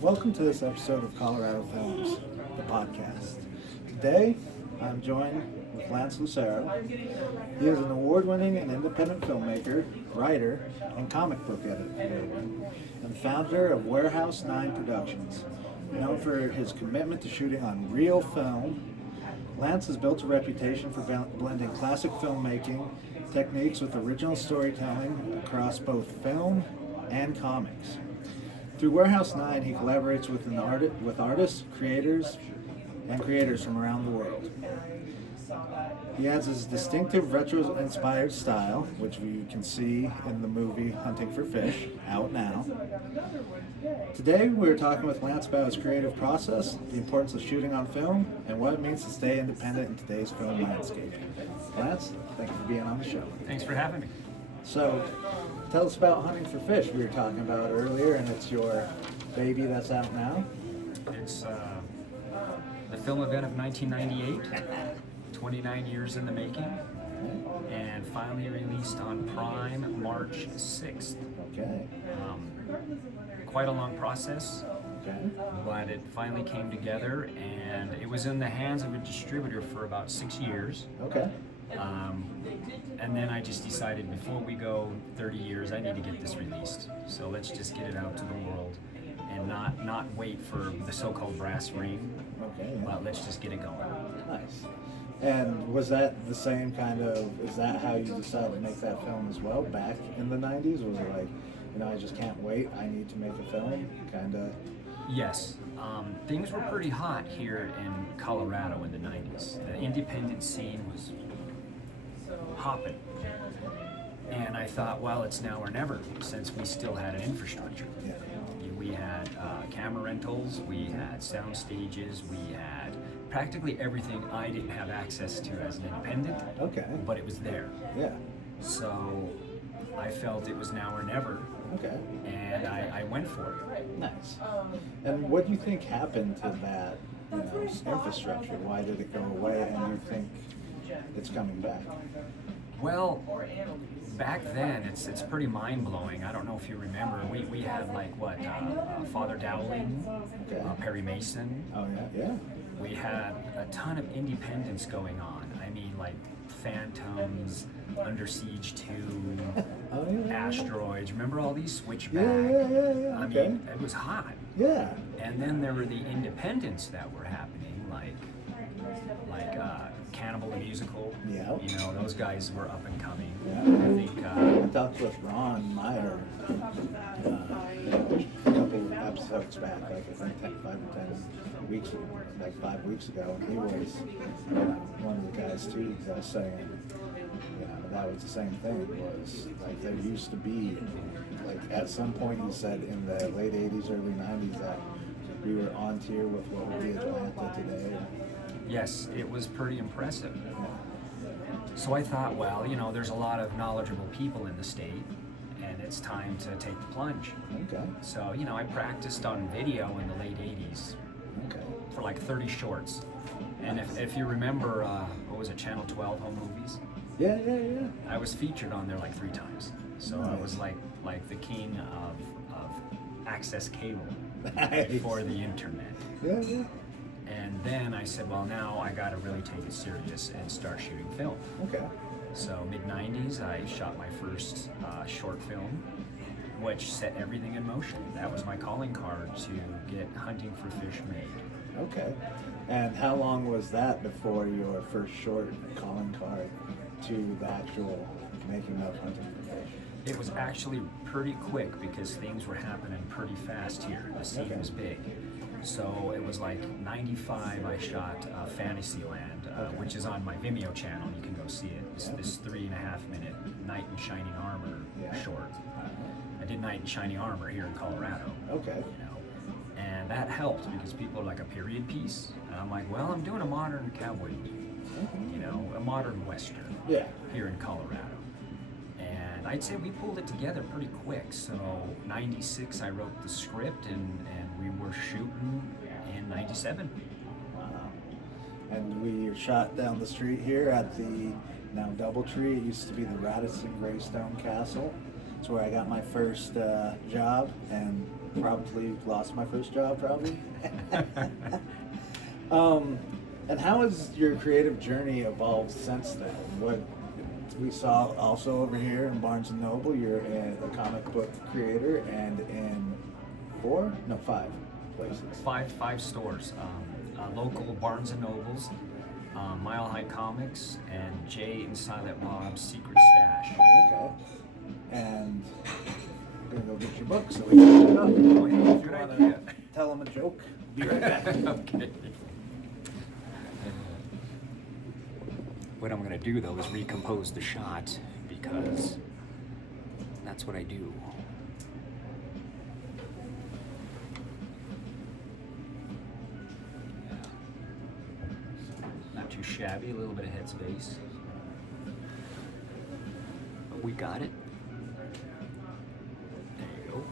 Welcome to this episode of Colorado Films, the podcast. Today, I'm joined with Lance Lucero. He is an award-winning and independent filmmaker, writer, and comic book editor, and founder of Warehouse 9 Productions. Known for his commitment to shooting on real film, Lance has built a reputation for blending classic filmmaking techniques with original storytelling across both film and comics. Through Warehouse 9, he collaborates with artists, creators from around the world. He has his distinctive retro-inspired style, which you can see in the movie Hunting for Fish, out now. Today, we're talking with Lance about his creative process, the importance of shooting on film, and what it means to stay independent in today's film landscape. Lance, thank you for being on the show. Thanks for having me. So, tell us about Hunting for Fish we were talking about earlier, and it's your baby that's out now. It's the film event of 1998, 29 years in the making, and finally released on Prime March 6th. Okay. Quite a long process, Okay. but it finally came together, and it was in the hands of a distributor for about 6 years. Okay. And then I just decided before we go 30 years, I need to get this released. So let's just get it out to the world and not wait for the so-called brass ring, Okay. Yeah. but let's just get it going. Nice. And was that the same kind of, is that how you decided to make that film as well back in the 90s? Was it like, I just can't wait, I need to make a film, kind of? Yes. Things were pretty hot here in Colorado in the 90s. The independent scene was hopping. And I thought, well, it's now or never, since we still had an infrastructure. Yeah. We had camera rentals, we had sound stages, we had practically everything I didn't have access to as an independent, Okay. but it was there. Yeah. So I felt it was now or never, Okay. and I went for it. Nice. And what do you think happened to that, infrastructure? Why did it go away, and do you think it's coming back? Well, back then, it's pretty mind-blowing. I don't know if you remember, we had like Father Dowling, Okay. Perry Mason. Oh, yeah, yeah. We had a ton of independence going on. I mean, like Phantoms, Under Siege 2, Oh, yeah. Asteroids. Remember all these Switchback? Yeah. I Okay. mean, it was hot. Yeah. And then there were the independents that were happening, like Cannibal the Musical. Yeah. Those guys were up and coming. Yeah. I think. I talked with Ron Meyer a couple episodes back, like I think 5 or 10 weeks, like 5 weeks ago, and he was one of the guys too that was saying, that was the same thing. Was like there used to be, like at some point he said in the late 80s, early 90s that we were on tier with what would be Atlanta today. Yes, it was pretty impressive. So I thought, well, there's a lot of knowledgeable people in the state, and it's time to take the plunge. Okay. So, I practiced on video in the late 80s Okay. for like 30 shorts. And if you remember, what was it, Channel 12 Home Movies? Yeah. I was featured on there like 3 times. So I was like the king of access cable before the internet. Yeah. And then I said, well, now I got to really take it serious and start shooting film. Okay. So mid-90s, I shot my first short film, which set everything in motion. That was my calling card to get Hunting for Fish made. Okay. And how long was that before your first short calling card to the actual making of Hunting for Fish? It was actually pretty quick because things were happening pretty fast here. The scene was big. So it was like 95, I shot Fantasyland, which is on my Vimeo channel. You can go see it. It's this 3.5-minute Knight in Shining Armor short. I did Knight in Shining Armor here in Colorado. Okay. And that helped because people are like a period piece. And I'm like, well, I'm doing a modern cowboy movie, a modern Western here in Colorado. And I'd say we pulled it together pretty quick. So 96, I wrote the script and we were shooting in 97. Wow. And we shot down the street here at the now Doubletree. It used to be the Radisson Greystone Castle. It's where I got my first job, and probably lost my first job, probably. And how has your creative journey evolved since then? What we saw also over here in Barnes and Noble, you're a comic book creator, and in 5 places. Five stores. Local Barnes and Nobles, Mile High Comics, and Jay and Silent Bob's Secret Stash. Okay. And I'm gonna go get your book so we can put it up. Oh, hey, If you good wanna idea. tell them a joke, be right back. Okay. What I'm gonna do though is recompose the shot, because that's what I do. Not too shabby, a little bit of headspace. But we got it. There you go.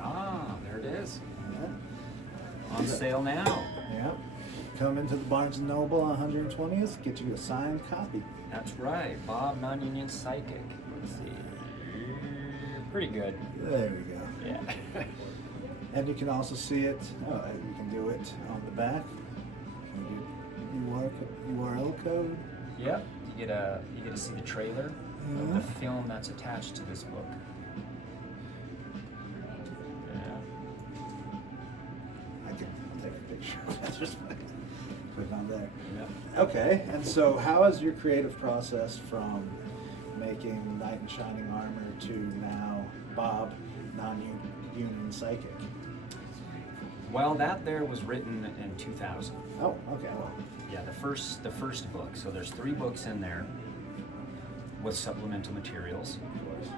Ah, there it is. Yeah. On sale now. Yeah. Come into the Barnes and Noble on 120th, get you a signed copy. That's right, Bob Non-Union Psychic. Let's see. Pretty good. There we go. Yeah. And you can also see it, you can do it on the back. Can you do URL code? Yep. You get to see the trailer of Yeah. the film that's attached to this book. Yeah. I can take a picture. That's just fine. Put it on there. Yep. Okay, and so how has your creative process from making Knight in Shining Armor to now Bob Non-Union Psychic? Well, that there was written in 2000. Oh, okay. Well, Yeah, the first book. So there's 3 books in there with supplemental materials of course.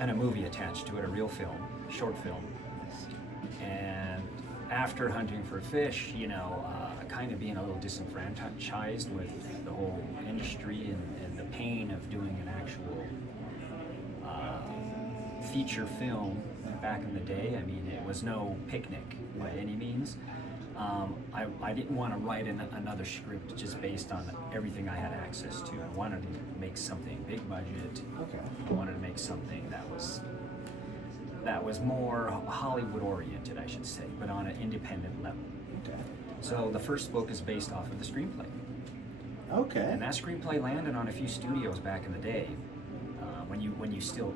and a movie attached to it, a real film, short film. And after Hunting for Fish, kind of being a little disenfranchised with the whole industry and the pain of doing an actual feature film back in the day. I mean, it was no picnic by any means. I didn't want to write another script just based on everything I had access to. I wanted to make something big budget. Okay. I wanted to make something that was more Hollywood oriented, I should say, but on an independent level. Okay. So the first book is based off of the screenplay. Okay. And that screenplay landed on a few studios back in the day, when you still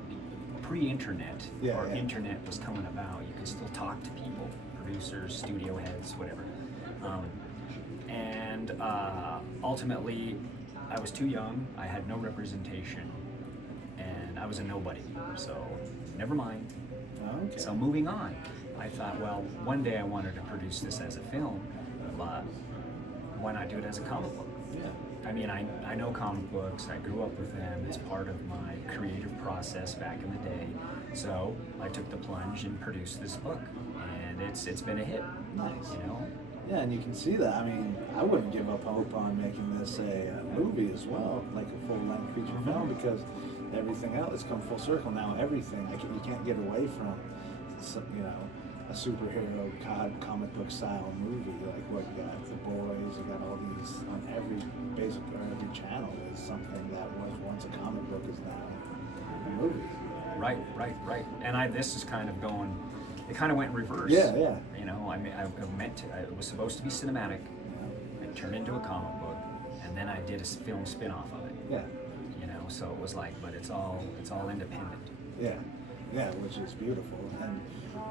pre-internet or internet was coming about. You could still talk to people, producers, studio heads, whatever. And ultimately, I was too young. I had no representation, and I was a nobody. So never mind. Okay. So moving on, I thought, well, one day I wanted to produce this as a film, but why not do it as a comic book? Yeah. I mean, I know comic books, I grew up with them, it's part of my creative process back in the day. So I took the plunge and produced this book, and it's been a hit. Nice. Yeah, and you can see that. I mean, I wouldn't give up hope on making this a movie as well, like a full-length feature film, because everything else has come full circle now. Everything, you can't get away from, a superhero comic book style movie. Like what you got, The Boys, you got all these on every channel is something that was once a comic book is now a movie. Right. And this is kind of going. It kind of went in reverse. Yeah. It was supposed to be cinematic. It turned into a comic book, and then I did a film spin-off of it. Yeah. So it was like, but it's all independent. Yeah, which is beautiful. And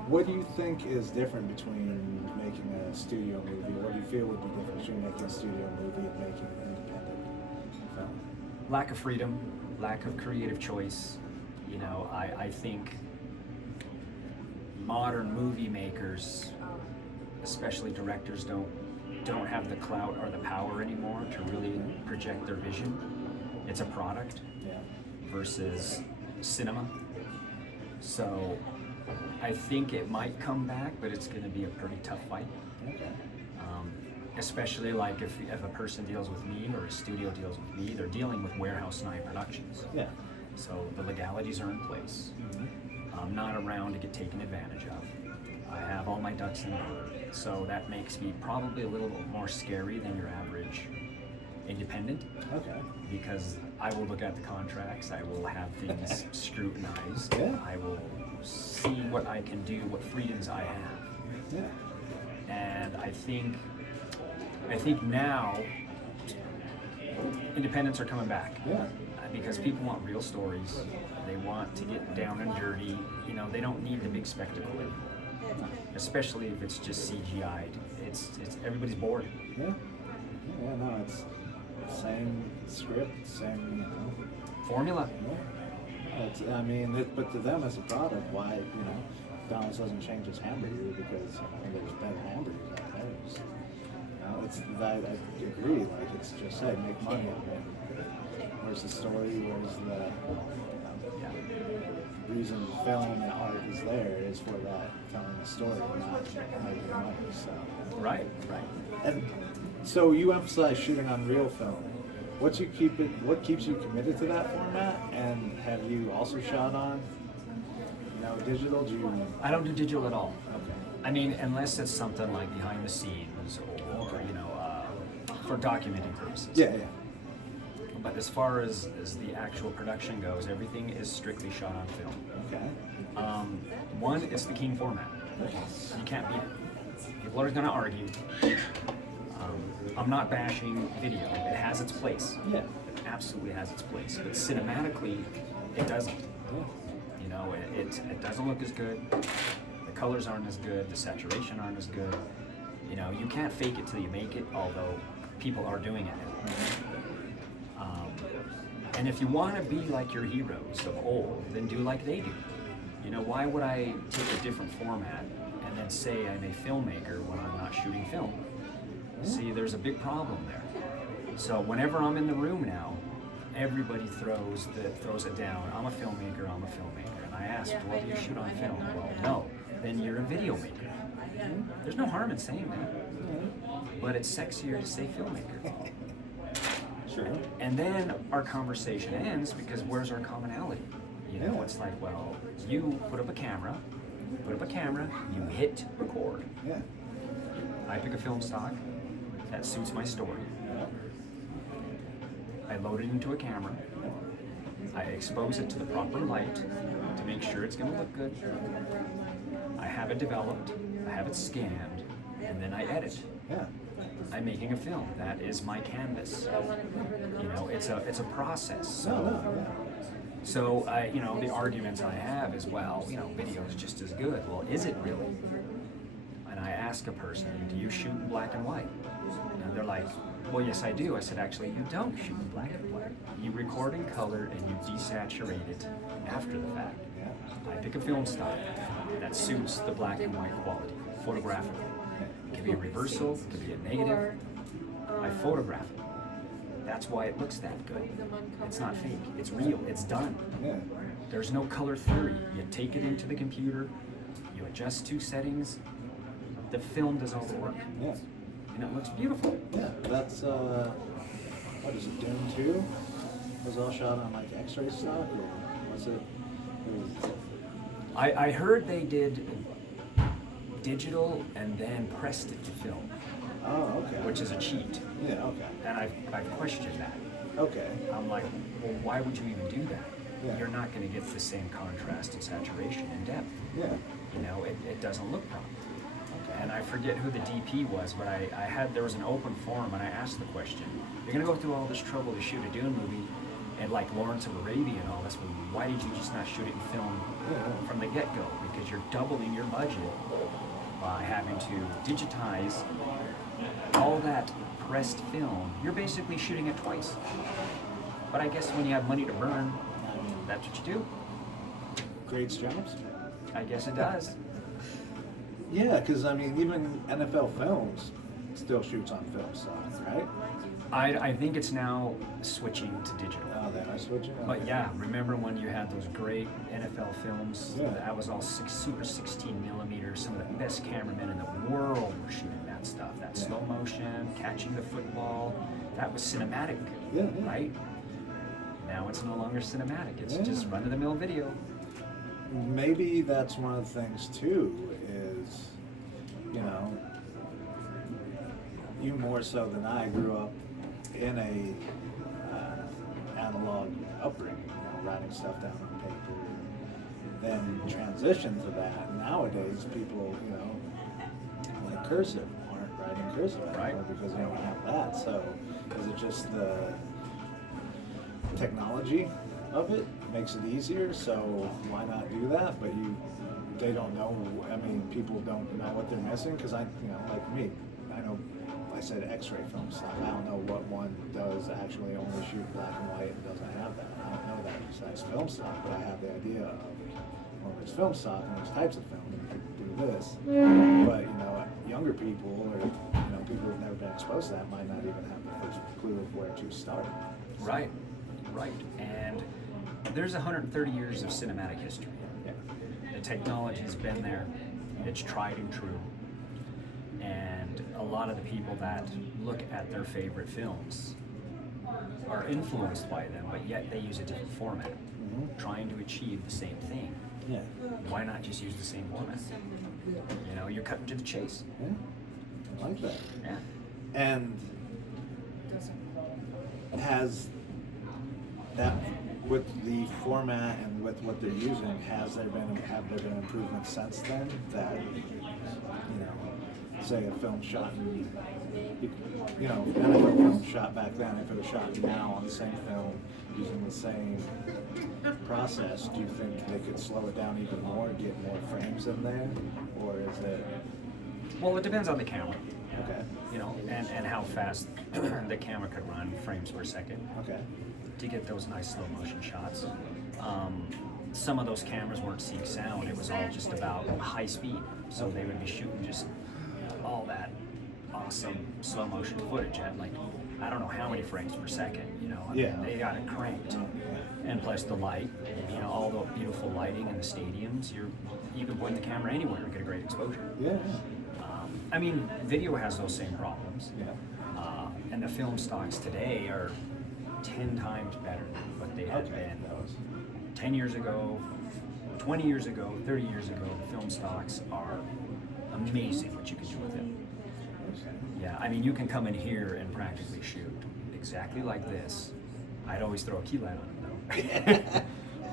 what do you think is different between making a studio movie? What do you feel would be different between making a studio movie and making an independent film? Lack of freedom, lack of creative choice. I think modern movie makers, especially directors, don't have the clout or the power anymore to really project their vision. It's a product versus cinema. So I think it might come back, but it's going to be a pretty tough fight. Okay. Especially like if a person deals with me or a studio deals with me, they're dealing with Warehouse 9 Productions. Yeah. So the legalities are in place. I'm not around to get taken advantage of. I have all my ducks in order. So that makes me probably a little bit more scary than your average independent. Okay. Because I will look at the contracts, I will have things scrutinized, Yeah. I will see what I can do, what freedoms I have. Yeah. And I think now independents are coming back. Yeah. Because people want real stories. They want to get down and dirty. You know, they don't need the big spectacle anymore. Especially if it's just CGI'd. It's everybody's bored. Yeah. Yeah, no, it's same script, same, Formula. Yeah. But to them as a product, why, McDonald's doesn't change its hamburger because there's better hamburgers out there. I agree. Like, it's just, hey, make money on it. Where's the story? Where's the reason film and art is there is for that, telling the story, not making money. So. Right. And so you emphasize shooting on real film. What keeps you committed to that format? And have you also shot on, digital? I don't do digital at all. Okay. I mean, unless it's something like behind the scenes or for documenting purposes. Yeah. But as far as the actual production goes, everything is strictly shot on film. Okay. One, it's the king format. You can't beat it. People are going to argue. I'm not bashing video. It has its place. Yeah. It absolutely has its place. But cinematically, it doesn't. Yeah. It doesn't look as good. The colors aren't as good. The saturation aren't as good. You can't fake it till you make it, although people are doing it now. And if you want to be like your heroes of old, then do like they do. Why would I take a different format and then say I'm a filmmaker when I'm not shooting film? See, there's a big problem there. So whenever I'm in the room now, everybody throws it down. I'm a filmmaker. And I ask, well, do you shoot on film? Well, no. Then you're a video maker. There's no harm in saying that. But it's sexier to say filmmaker. Sure. And then our conversation ends because where's our commonality? It's like, well, you put up a camera, you hit record. Yeah. I pick a film stock that suits my story. I load it into a camera. I expose it to the proper light to make sure it's going to look good. I have it developed, I have it scanned, and then I edit. Yeah. I'm making a film. That is my canvas. It's a process. So the arguments I have is, well, video is just as good. Well, is it really? And I ask a person, do you shoot in black and white? And they're like, well, yes, I do. I said, actually, you don't shoot in black and white. You record in color and you desaturate it after the fact. I pick a film stock that suits the black and white quality, photographically. It could be a reversal, it could be a negative. I photograph it. That's why it looks that good. It's not fake, it's real, it's done. Yeah. There's no color theory. You take it into the computer, you adjust 2 settings, the film does all the work. Yeah. And it looks beautiful. Yeah. That's, what is it, Dune 2? Was all shot on like X-ray stock, or was it? I heard they did digital and then pressed it to film. Oh, okay. Which is a cheat. Yeah, okay. And I've questioned that. Okay. I'm like, well, why would you even do that? Yeah. You're not going to get the same contrast and saturation and depth. Yeah. It doesn't look proper. Okay. And I forget who the DP was, but there was an open forum and I asked the question, you're going to go through all this trouble to shoot a Dune movie and like Lawrence of Arabia and all this, why did you just not shoot it in film from the get-go? Because you're doubling your budget by having to digitize all that pressed film. You're basically shooting it twice. But I guess when you have money to burn, that's what you do. Grades jobs? I guess it does. Yeah, because even NFL Films still shoots on film stock, right? I think it's now switching to digital. Oh, they are switching? But yeah, remember when you had those great NFL films? Yeah. That was all super 16 millimeters. Some of the best cameramen in the world were shooting that stuff. That slow motion, catching the football. That was cinematic, right? Now it's no longer cinematic. It's just run-of-the-mill video. Maybe that's one of the things too, is, you more so than I grew up in a analog upbringing, writing stuff down on paper, then transition to that. Nowadays, people, like cursive, aren't writing cursive anymore because they don't have that. So, is it just the technology of it makes it easier? So why not do that? But they don't know. I mean, people don't know what they're missing because like me, I know. I said X-ray film stock. I don't know what one does actually only shoot black and white and doesn't have that. I don't know that besides film stock, but I have the idea of, well, there's film stock and there's types of film and you could do this. But younger people or people who've never been exposed to that might not even have the first clue of where to start. Right. And there's 130 years of cinematic history. Yeah. The technology's been there. It's tried and true. And a lot of the people that look at their favorite films are influenced by them, but yet they use a different format, trying to achieve the same thing. Yeah. Why not just use the same format? You're cutting to the chase. Yeah. I like that. Yeah. And has that, with the format and with what they're using, have there been improvements since then that, say a film shot in, NFL film shot back then, if it was shot now on the same film using the same process, do you think they could slow it down even more, get more frames in there, or is it? Well, it depends on the camera. Okay. And how fast the camera could run frames per second. Okay. To get those nice slow motion shots. Some of those cameras weren't seeing sound, it was all just about high speed. So they would be shooting just all that awesome slow motion footage at I don't know how many frames per second, they got it cranked. And plus the light, all the beautiful lighting in the stadiums, you can point the camera anywhere and get a great exposure. Yeah. Video has those same problems. Yeah. And the film stocks today are 10 times better than what they had been 10 years ago, 20 years ago, 30 years ago. Film stocks are amazing what you can do with it. Yeah, you can come in here and practically shoot exactly like this. I'd always throw a key light on it though.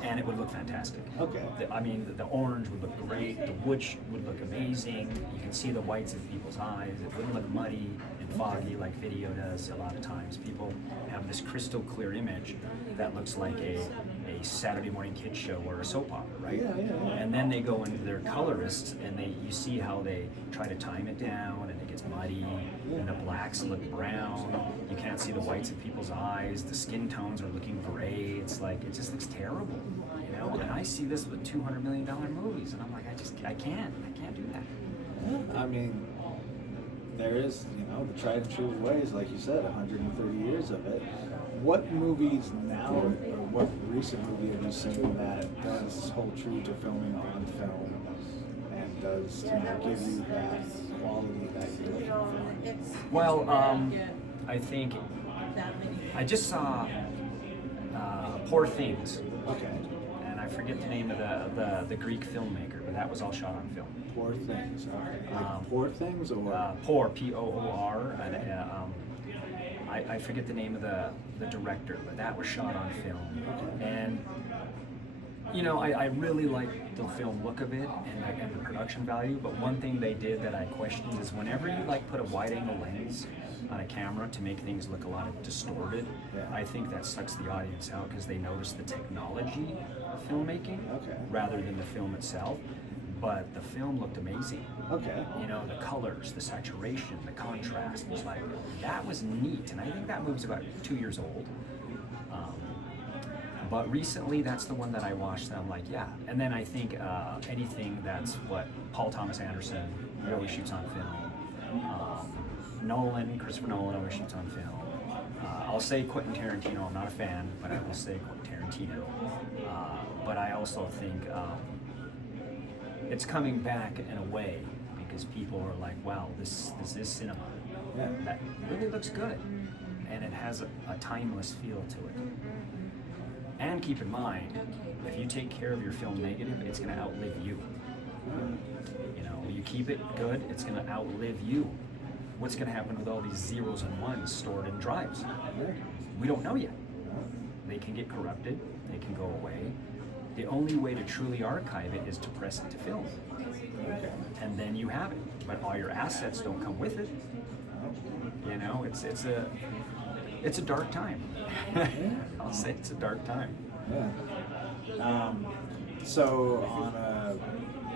And it would look fantastic. Okay. The orange would look great, the wood would look amazing, you can see the whites of people's eyes, it wouldn't look muddy and foggy like video does a lot of times. People have this crystal clear image that looks like a Saturday morning kids show or a soap opera, right? Yeah. And then they go into their colorists and you see how they try to time it down and it gets muddy and the blacks look brown, you can't see the whites of people's eyes, the skin tones are looking gray, it just looks terrible. And I see this with $200 million movies, and I'm like, I can't do that. There is, the tried and true ways, like you said, 130 years of it. What movies now, or what recent movie have you seen that does hold true to filming on film and does, give you that quality that you're looking for? Well, I think I just saw Poor Things. Okay. I forget the name of the Greek filmmaker, but that was all shot on film. Poor Things. Okay. Like Poor Things or? Poor, P-O-O-R. I forget the name of the director, but that was shot on film. Okay. And I really like the film look of it and the production value, but one thing they did that I questioned is whenever you put a wide angle lens on a camera to make things look a lot distorted, I think that sucks the audience out because they notice the technology of filmmaking rather than the film itself. But the film looked amazing. Okay. The colors, the saturation, the contrast was that was neat. And I think that movie's about 2 years old. But recently, that's the one that I watched and I'm like, yeah. And then I think anything that's what Paul Thomas Anderson really shoots on film. Christopher Nolan always shoots on film. I'll say Quentin Tarantino, I'm not a fan, but I will say Quentin Tarantino. But I also think it's coming back in a way because people are like, wow, this is cinema. Yeah. That really looks good. And it has a timeless feel to it. And keep in mind, if you take care of your film negative, it's going to outlive you. You keep it good, it's going to outlive you. what's going to happen with all these zeros and ones stored in drives? Yeah. We don't know yet. They can get corrupted, they can go away. The only way to truly archive it is to press it to film. Okay. And then you have it. But all your assets don't come with it. You know, it's a dark time. I'll say it's a dark time. Yeah. So on a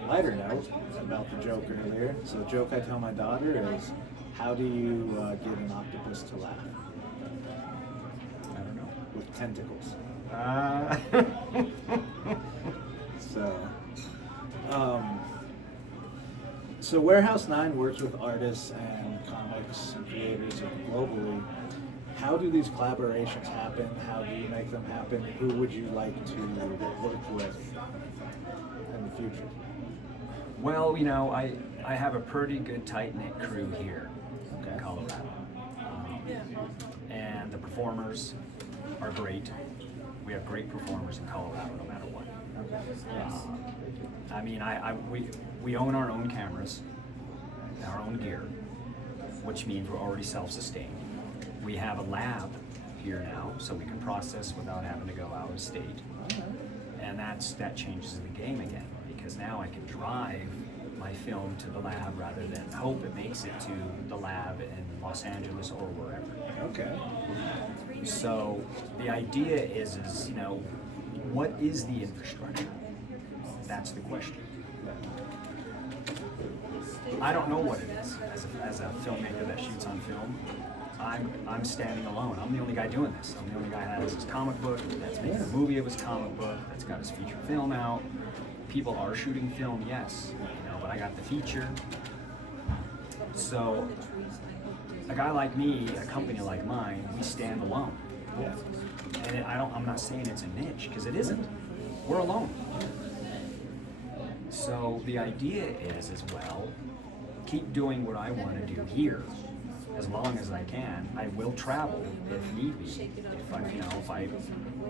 lighter note about the joke earlier, so the joke I tell my daughter is, how do you get an octopus to laugh? I don't know. With tentacles. So Warehouse 9 works with artists and comics and creators globally. How do these collaborations happen? How do you make them happen? Who would you like to work with in the future? Well, you know, I have a pretty good tight-knit crew here in Colorado. And the performers are great. We have great performers in Colorado no matter what. I mean, we own our own cameras, our own gear, which means we're already self-sustained. We have a lab here now, so we can process without having to go out of state. And that changes the game again, because now I can drive my film to the lab rather than hope it makes it to the lab in Los Angeles or wherever. Okay. So the idea is, you know, what is the infrastructure? That's the question. I don't know what it is. As a filmmaker that shoots on film, I'm standing alone. I'm the only guy doing this. I'm the only guy that has his comic book, that's making a movie of his comic book, that's got his feature film out. People are shooting film, yes, you know, but I got the feature. So a guy like me, a company like mine, we stand alone. Yeah. And I'm not saying it's a niche, because it isn't. We're alone. So the idea is, as well, keep doing what I want to do here as long as I can. I will travel if need be. If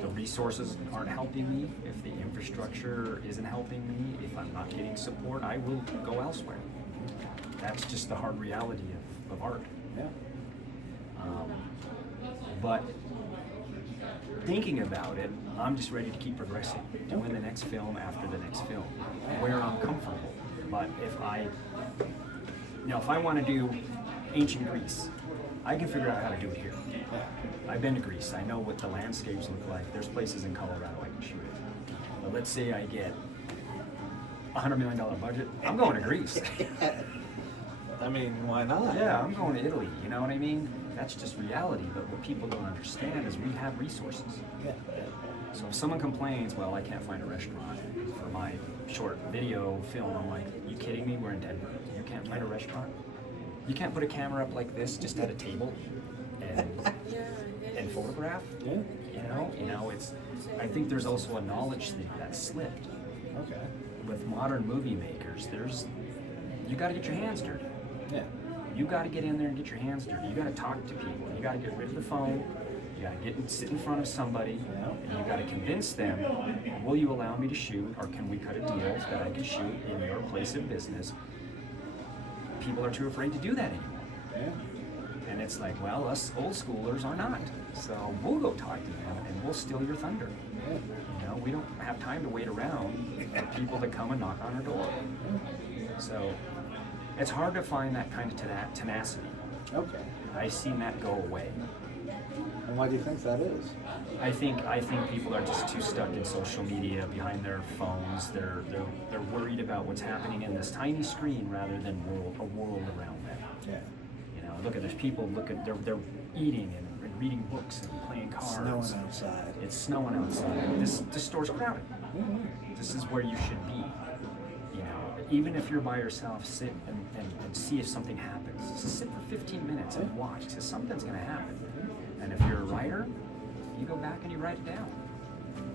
the resources aren't helping me, if the infrastructure isn't helping me, if I'm not getting support, I will go elsewhere. That's just the hard reality of art. Yeah. But thinking about it, I'm just ready to keep progressing, doing the next film after the next film, where I'm comfortable. But if I want to do ancient Greece, I can figure out how to do it here. I've been to Greece. I know what the landscapes look like. There's places in Colorado I can shoot it. But let's say I get $100 million budget. I'm going to Greece. I mean, why not? Yeah, I'm going to Italy. You know what I mean? That's just reality. But what people don't understand is we have resources. Yeah. So if someone complains, well, I can't find a restaurant for my short video film, I'm like, you kidding me? We're in Denver. You can't find a restaurant? You can't put a camera up like this just at a table and photograph? Yeah. You know, I think there's also a knowledge thing that's slipped. Okay. With modern movie makers, you got to get your hands dirty. Yeah. You got to get in there and get your hands dirty. You got to talk to people. You got to get rid of the phone. You got to sit in front of somebody, and you got to convince them, will you allow me to shoot, or can we cut a deal that I can shoot in your place of business? People are too afraid to do that anymore. Yeah. And it's like, well, us old schoolers are not. So we'll go talk to them, and we'll steal your thunder. Yeah. You know, we don't have time to wait around for people to come and knock on our door. So it's hard to find that kind of tenacity. Okay. I've seen that go away. And why do you think that is? I think people are just too stuck in social media, behind their phones. They're worried about what's happening in this tiny screen rather than a world around them. Yeah. You know, there's people they're eating and reading books and playing cards. Snowing outside. It's snowing outside. This store's crowded. Mm-hmm. This is where you should be. You know, even if you're by yourself, sit and see if something happens. Just sit for 15 minutes and watch, because something's going to happen. And if you're a writer, you go back and you write it down.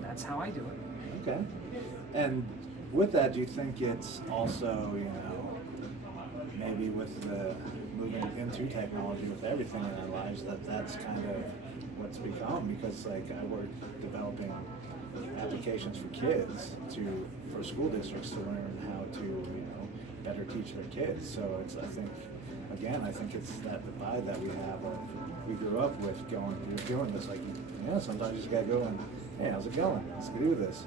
That's how I do it. Okay. And with that, do you think it's also, maybe with the moving into technology with everything in our lives, that's kind of what's become? Because I work developing applications for kids for school districts to learn how to better teach their kids. So it's, I think, a again, I think it's that divide that we have of we grew up with you're doing this, like, sometimes you just gotta go and, hey, how's it going? Let's do this.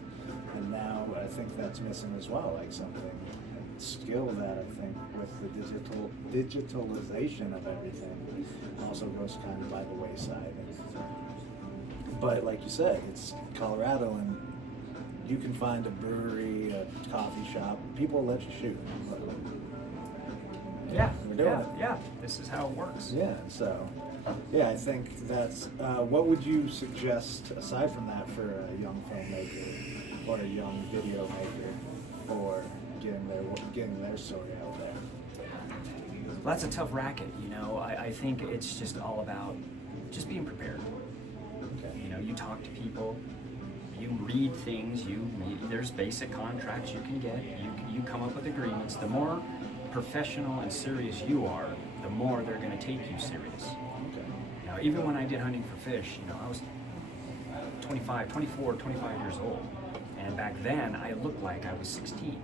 And now I think that's missing as well, like something, a skill that I think with the digitalization of everything also goes kind of by the wayside. But like you said, it's Colorado, and you can find a brewery, a coffee shop, people let you shoot. Yeah, we're doing it. Yeah. This is how it works. Yeah, so, I think that's, what would you suggest, aside from that, for a young filmmaker or a young video maker for getting their story out there? Well, that's a tough racket, I think it's just all about just being prepared. Okay. You talk to people, you read things, there's basic contracts you can get, you come up with agreements. The more professional and serious you are, the more they're going to take you serious. Okay. Now, even when I did Hunting for Fish, I was 25 years old, and back then I looked like I was 16.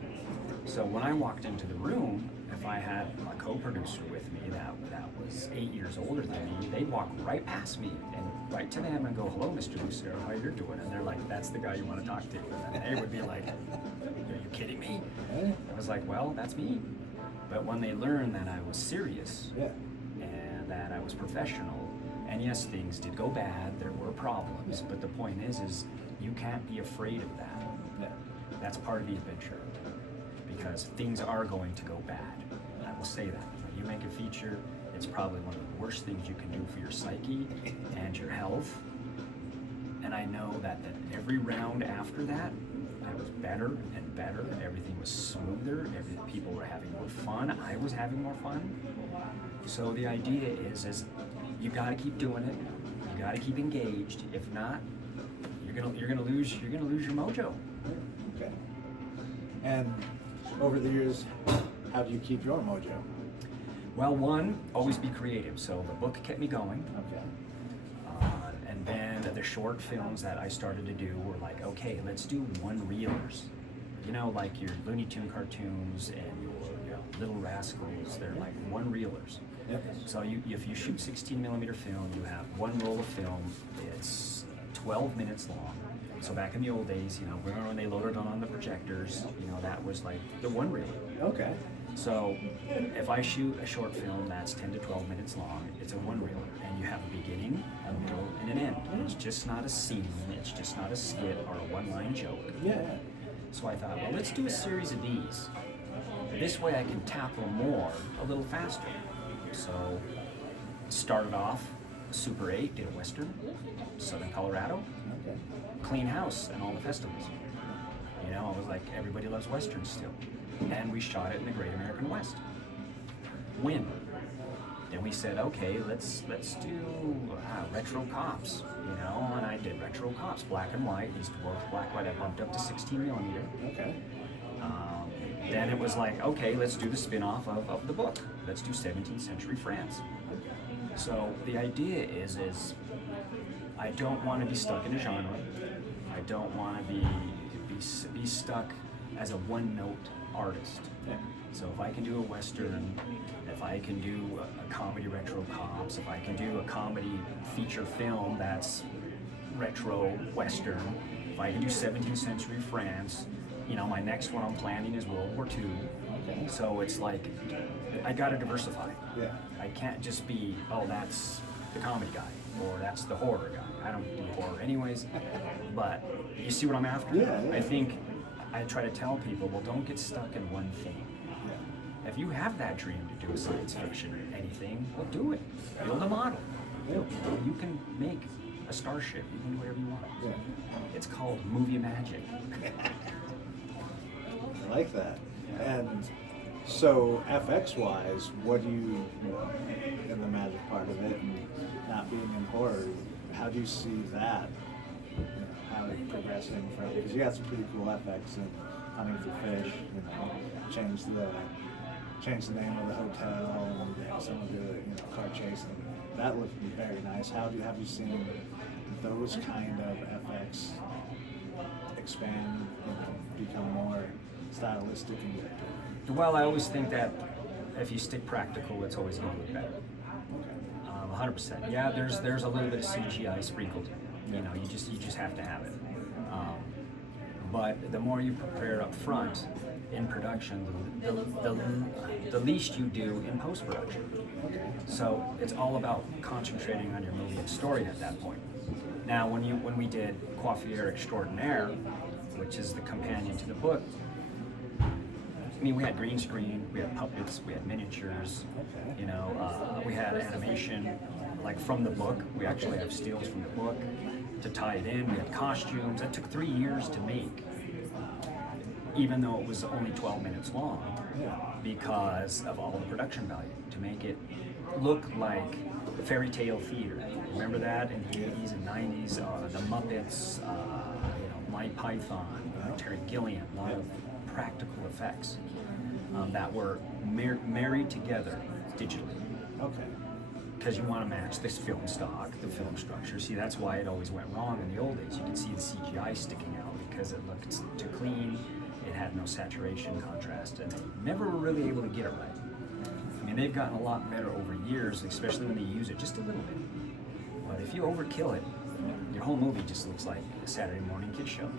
So when I walked into the room, if I had a co-producer with me that was 8 years older than me, they'd walk right past me and right to them and go, "Hello, Mr. Lucero, how you're doing?" And they're like, "That's the guy you want to talk to." And they would be like, "Are you kidding me?" I was like, "Well, that's me." But when they learned that I was serious, and that I was professional, and yes, things did go bad, there were problems, but the point is you can't be afraid of that. That's part of the adventure, because things are going to go bad. I will say that. When you make a feature, it's probably one of the worst things you can do for your psyche and your health. And I know that every round after that, I was better and better. Everything was smoother. People were having more fun. I was having more fun. So the idea is you got to keep doing it. You got to keep engaged. If not, you're gonna lose your mojo. Okay. And over the years, how do you keep your mojo? Well, one, always be creative. So the book kept me going. Okay. And then the short films that I started to do were like, okay, let's do one-reelers. Like your Looney Tune cartoons and your Little Rascals, they're like one-reelers. Yep. So if you shoot 16mm film, you have one roll of film. It's 12 minutes long. So back in the old days, when they loaded on the projectors, that was like the one-reeler. Okay. So if I shoot a short film that's 10 to 12 minutes long, it's a one-reeler, and you have a beginning, a middle, and an end. It's just not a scene, it's just not a skit or a one-line joke. Yeah. So I thought, well, let's do a series of these. This way I can tackle more a little faster. So started off Super 8, did a Western, Southern Colorado, Okay. clean house and all the festivals. I was like, everybody loves Westerns still. And we shot it in the Great American West. Win. Then we said, okay, let's do retro cops, and I did retro cops, black and white. We used to work black and white. I bumped up to 16mm. Okay. Then it was like, okay, let's do the spin-off of the book. Let's do 17th century France. So the idea is I don't want to be stuck in a genre. I don't want to be stuck as a one-note artist. Yeah. So if I can do a Western, if I can do a comedy retro cops, if I can do a comedy feature film that's retro Western, if I can do 17th century France, my next one I'm planning is World War II. Okay. So it's like, I gotta diversify. Yeah. I can't just be, oh, that's the comedy guy, or that's the horror guy. I don't do horror anyways, but you see what I'm after? Yeah. I think I try to tell people, well, don't get stuck in one thing. Yeah. If you have that dream to do a science fiction or anything, well, do it. Build a model. Yeah. You can make a starship. You can do whatever you want. Yeah. It's called movie magic. I like that. And so FX-wise, what do you, in the magic part of it, and not being in horror, how do you see that, how it progressing from, because you got some pretty cool FX in Hunting for Fish, change the name of the hotel and some of the car chasing. That looked very nice. Have you seen those kind of FX expand, become more stylistic and Well, I always think that if you stick practical, it's always going to look better. Okay. 100%. Yeah, there's a little bit of CGI sprinkled. You know, you just have to have it. But the more you prepare up front in production, the least you do in post production. So it's all about concentrating on your movie and story at that point. Now, when we did Coiffure Extraordinaire, which is the companion to the book, I mean, we had green screen, we had puppets, we had miniatures, you know, we had animation, like from the book. We actually have stills from the book to tie it in. We had costumes. It took 3 years to make, even though it was only 12 minutes long, because of all the production value, to make it look like fairy tale theater. Remember that in the 80s and 90s, the Muppets, you know, Monty Python, Terry Gilliam, a lot of practical effects that were married together digitally. Okay. Because you want to match this film stock, the film structure. See, that's why it always went wrong in the old days. You could see the CGI sticking out because it looked too clean, it had no saturation, contrast, and they never were really able to get it right. I mean, they've gotten a lot better over years, especially when they use it just a little bit. But if you overkill it, your whole movie just looks like a Saturday morning kid show.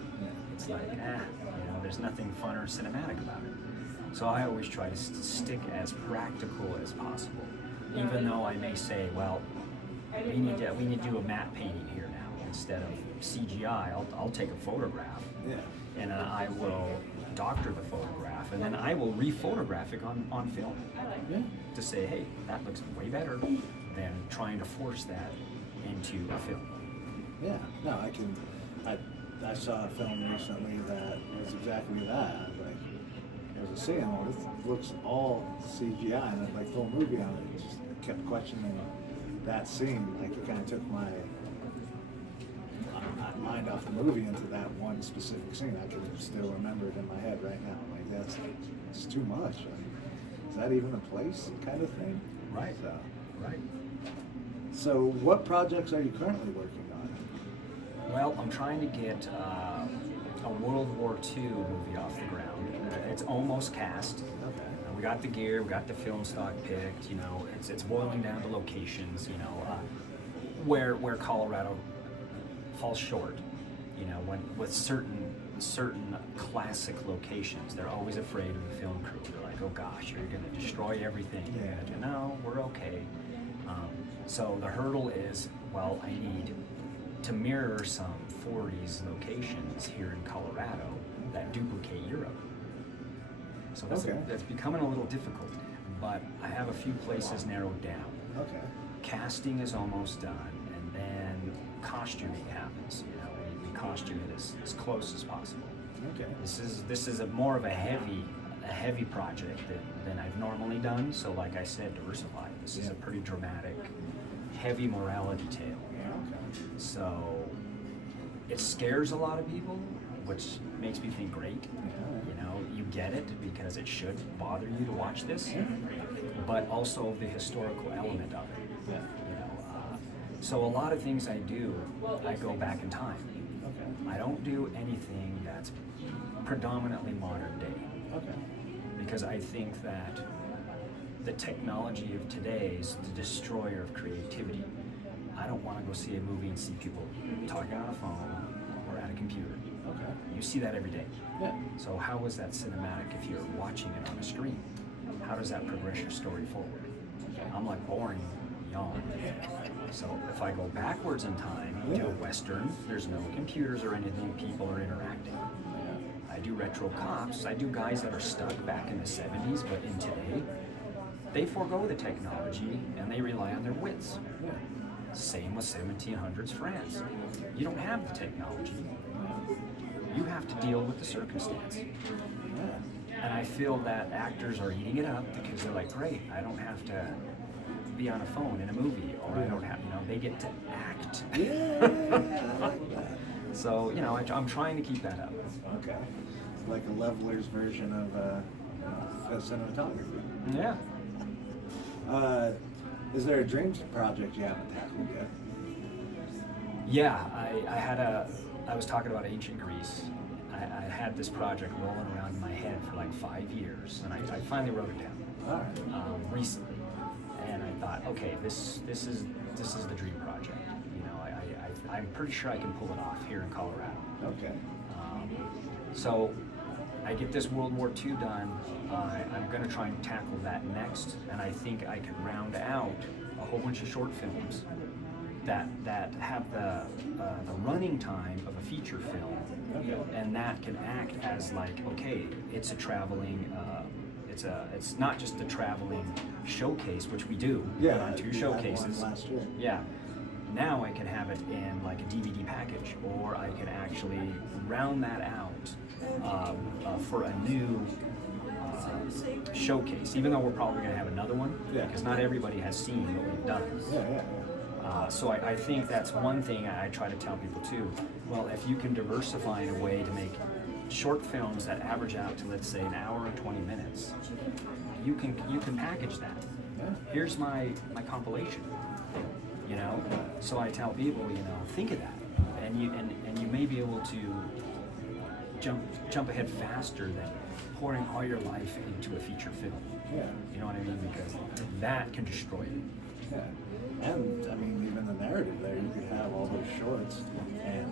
It's like, you know, there's nothing fun or cinematic about it. So I always try to stick as practical as possible. Even though I may say, well, we need to do a matte painting here now instead of CGI. I'll take a photograph, and then I will doctor the photograph, and then I will re-photograph it on film to say, hey, that looks way better than trying to force that into a film. Yeah, no, I saw a film recently that was exactly that. I was like, there was a scene, well, this looks all CGI, and like full movie on it. Just kept questioning that scene. Like, it kind of took my mind off the movie into that one specific scene. I can still remember it in my head right now. Like, that's just too much. I mean, is that even a place kind of thing? Right. Right. So what projects are you currently working on? Well, I'm trying to get a World War II movie off the ground. It's almost cast. Okay. We got the gear, we got the film stock picked. You know, it's boiling down to locations. You know, where Colorado falls short. You know, when with certain classic locations, they're always afraid of the film crew. They're like, oh gosh, you're going to destroy everything. You're going to do, no, we're okay. So the hurdle is, well, I need to mirror some 40s locations here in Colorado that duplicate Europe. So that's becoming a little difficult, but I have a few places narrowed down. Okay. Casting is almost done, and then costuming happens. You know, we costume it as close as possible. Okay. This is more of a heavy project than I've normally done. So, like I said, diversified. This is a pretty dramatic, heavy morality tale. Okay. So it scares a lot of people, which makes me think, great. You know, you get it because it should bother you to watch this, but also the historical element of it. You know, so a lot of things I do, I go back in time. Okay. I don't do anything that's predominantly modern day. Okay. Because I think that the technology of today is the destroyer of creativity. I don't want to go see a movie and see people talking on a phone or at a computer. Okay. You see that every day. Yeah. So how is that cinematic if you're watching it on a screen? How does that progress your story forward? I'm like boring, yawn. So if I go backwards in time, do a Western, there's no computers or anything, people are interacting. I do retro cops, I do guys that are stuck back in the 70s, but in today, they forego the technology and they rely on their wits. Same with 1700s France. You don't have the technology. You have to deal with the circumstance. And I feel that actors are eating it up because they're like, great, I don't have to be on a phone in a movie, or I don't have, you know, they get to act. So, you know, I'm trying to keep that up. Okay. It's like a leveler's version of cinematography. Yeah. Is there a dream project you haven't tackled yet? Yeah, I was talking about ancient Greece. I had this project rolling around in my head for like 5 years, and I finally wrote it down. All right. Recently, and I thought, okay, this is the dream project. You know, I'm pretty sure I can pull it off here in Colorado. Okay. So I get this World War II done. I'm going to try and tackle that next, and I think I can round out a whole bunch of short films that have the running time of a feature film, Okay. and that can act as like, okay, it's a traveling. It's not just a traveling showcase, which we do. Yeah. Put on 2 you had showcases. one last year. Yeah. Now I can have it in like a DVD package, or I can actually round that out for a new showcase, even though we're probably going to have another one, Yeah. because not everybody has seen what we've done. Yeah. So I think that's one thing I try to tell people too. Well, if you can diversify in a way to make short films that average out to, let's say, an hour and 20 minutes, you can package that. Yeah. Here's my compilation. You know, so I tell people, you know, think of that, and you may be able to jump ahead faster than pouring all your life into a feature film. Yeah. You know what I mean? Because that can destroy it. Yeah. And I mean, even the narrative there, you could have all those shorts and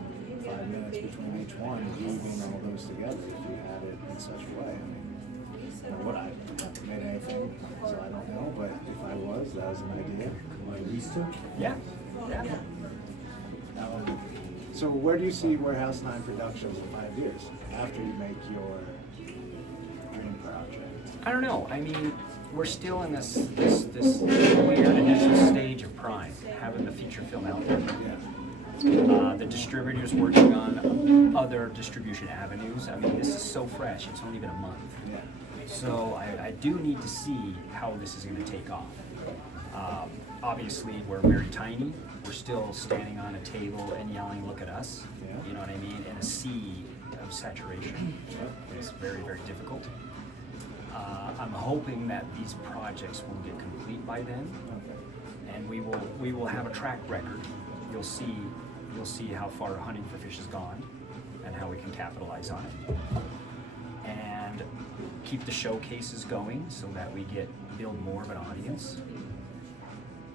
5 minutes between each one, weaving all those together if you had it in such a way. I mean, you know, what I haven't made anything, so I don't know, but if I was, that was an idea. Yeah. Yeah. So where do you see Warehouse 9 Productions in 5 years after you make your dream project? I don't know. I mean, we're still in this weird initial stage of Prime, having the feature film out there. Yeah. The distributor's working on other distribution avenues. I mean, this is so fresh. It's only been a month. Yeah. So I do need to see how this is going to take off. Obviously, we're very tiny. We're still standing on a table and yelling, "Look at us!" Yeah. You know what I mean? In a sea of saturation. It's very, very difficult. I'm hoping that these projects will get complete by then, Okay. and we will have a track record. You'll see how far Hunting for Fish has gone, and how we can capitalize on it, and keep the showcases going so that we build more of an audience.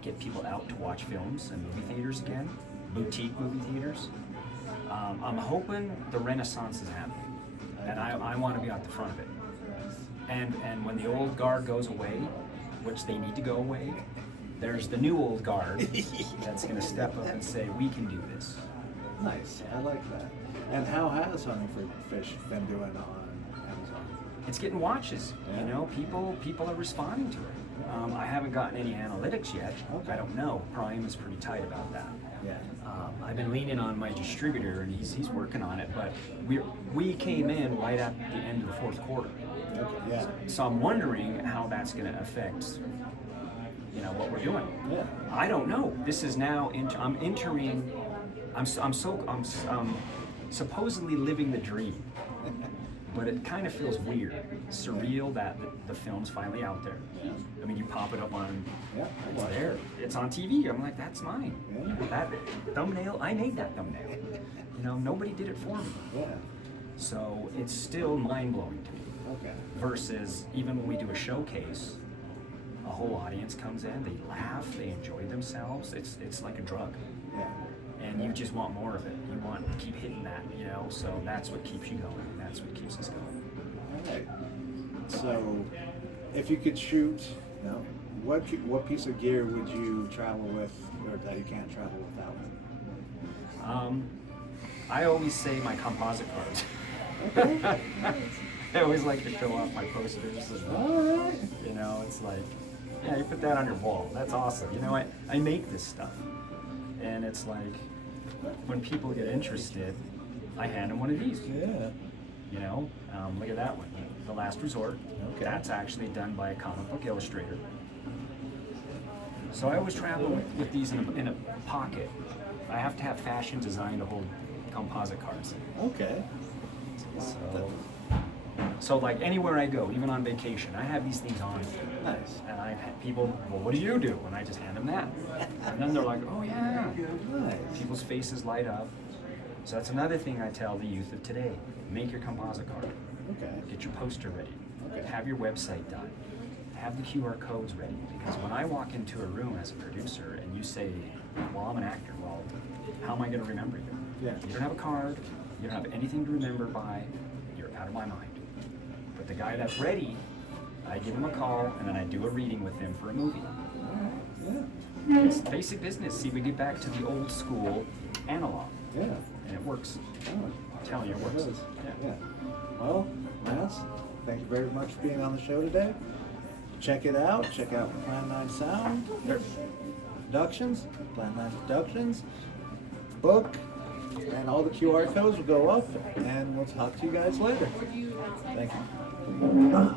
Get people out to watch films in movie theaters again, boutique movie theaters. I'm hoping the renaissance is happening, and I want to be at the front of it. And when the old guard goes away, which they need to go away, there's the new old guard that's going to step up and say, we can do this. Nice. I like that. And how has Hunting for Fish been doing on Amazon? It's getting watches. Yeah. You know, people are responding to it. I haven't gotten any analytics yet. Okay. I don't know. Prime is pretty tight about that. Yeah. I've been leaning on my distributor, and he's working on it. But we came in right at the end of the fourth quarter. Okay. Yeah. So I'm wondering how that's going to affect, you know, what we're doing. Yeah. I don't know. This is now I'm entering. I'm supposedly living the dream, but it kind of feels weird, surreal that the film's finally out there. I mean, you pop it up on. Yeah. It's there. It's on TV. I'm like, that's mine. Yeah. That thumbnail, I made that thumbnail. You know, nobody did it for me. Yeah. So it's still mind blowing to me. Okay. Versus even when we do a showcase, a whole audience comes in, they laugh, they enjoy themselves. It's like a drug, Yeah. and you just want more of it. You want to keep hitting that, you know. So that's what keeps you going, and that's what keeps us going. All right. So, if you could shoot, you know, what piece of gear would you travel with, or that you can't travel without? I always say my composite cards. Okay. I always like to show off my posters. And, All right. you know, it's like, yeah, you put that on your wall. That's awesome. You know, I make this stuff, and it's like when people get interested, I hand them one of these. Yeah. You know, look at that one, The Last Resort. Okay. That's actually done by a comic book illustrator. So I always travel with these in a pocket. I have to have fashion design to hold composite cards. Okay. So like anywhere I go, even on vacation, I have these things on. Nice. And I've had people, well, what do you do? And I just hand them that. And then they're like, oh yeah. Nice. People's faces light up. So that's another thing I tell the youth of today. Make your composite card. Okay. Get your poster ready. Okay. Have your website done. have the QR codes ready, because when I walk into a room as a producer and you say, well, I'm an actor, well, how am I going to remember you? Yeah. You don't have a card, you don't have anything to remember by, you're out of my mind. But the guy that's ready, I give him a call and then I do a reading with him for a movie. Yeah. It's basic business. See, we get back to the old school analog. Yeah. And it works. Oh, I'm telling you, it works. does. Yeah. Well, Lance, thank you very much for being on the show today. Check it out. Check out Plan 9 Sound Productions, Plan 9 Productions, book, and all the QR codes will go up, and we'll talk to you guys later. Thank you.